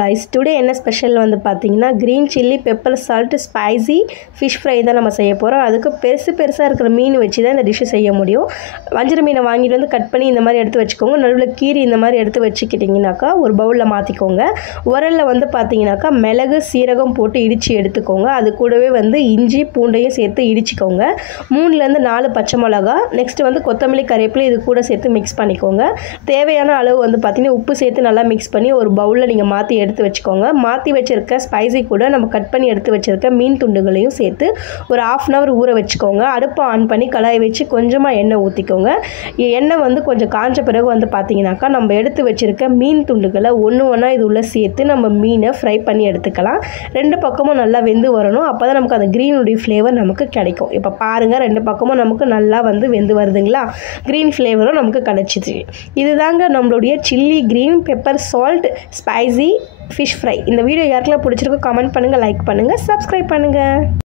Guys today என்ன special வந்து பாத்தீங்கன்னா green chilli pepper salt spicy fish fry தான் நம்ம செய்ய போறோம். அதுக்கு பெருசா இருக்கிற மீன் வச்சு தான் இந்த டிஷ் செய்ய முடியும். வஞ்சர மீனை வாங்கிட்டு வந்து கட் பண்ணி இந்த மாதிரி எடுத்து வச்சுக்கோங்க. நடுவுல கீரி இந்த மாதிரி எடுத்து வச்சிக்கிட்டீங்கனாக்கா ஒரு பவுல்ல மாத்திக்கோங்க. உரல்ல வந்து பாத்தீங்கனாக்கா மிளகு சீரகம் போட்டு இடிச்சி எடுத்துக்கோங்க. அது கூடவே வந்து இஞ்சி பூண்டையும் சேர்த்து இடிச்சிக்கோங்க. 3ல இருந்து 4 பச்சை மிளகாய், நெக்ஸ்ட் வந்து கொத்தமல்லி கறிவேப்பிலை இது கூட சேர்த்து மிக்ஸ் பண்ணிக்கோங்க. தேவையான அளவு வந்து பாத்தீங்கன்னா உப்பு சேர்த்து நல்லா மிக்ஸ் பண்ணி ஒரு பவுல்ல நீங்க மாத்தி எடுத்து வச்சுக்கோங்க. மாத்தி வச்சிருக்க ஸ்பைசி கூட நம்ம கட் பண்ணி எடுத்து வச்சிருக்க மீன் துண்டுகளையும் சேர்த்து ஒரு 1/2 அன் ஹவர் ஊற வச்சுக்கோங்க. அடுப்பை ஆன் பண்ணி கடாயை வச்சு கொஞ்சமா எண்ணெய் ஊத்திக்கோங்க. எண்ணெய் வந்து கொஞ்சம் காஞ்ச பிறகு வந்து பாத்தீங்கன்னாக்கா நம்ம எடுத்து வச்சிருக்க மீன் துண்டுகளை ஒண்ணா இது உள்ள சேர்த்து நம்ம மீனை ஃப்ரை பண்ணி எடுத்துக்கலாம். ரெண்டு பக்கமும் நல்லா வெந்து வரணும். அப்பதான் நமக்கு அந்த கிரீன் உடைய ஃப்ளேவர் நமக்கு கிடைக்கும். இப்ப பாருங்க ரெண்டு பக்கமும் நமக்கு நல்லா வந்து வெந்து வருதுங்களா? கிரீன் ஃப்ளேவரும் நமக்கு கிடைச்சிச்சு. இதுதாங்க நம்மளுடைய chilli green pepper salt spicy fish fry. இந்த வீடியோ யாருக்கெல்லாம் பிடிச்சிருக்கோ கமெண்ட் பண்ணுங்க, லைக் பண்ணுங்க, சப்ஸ்கிரைப் பண்ணுங்க.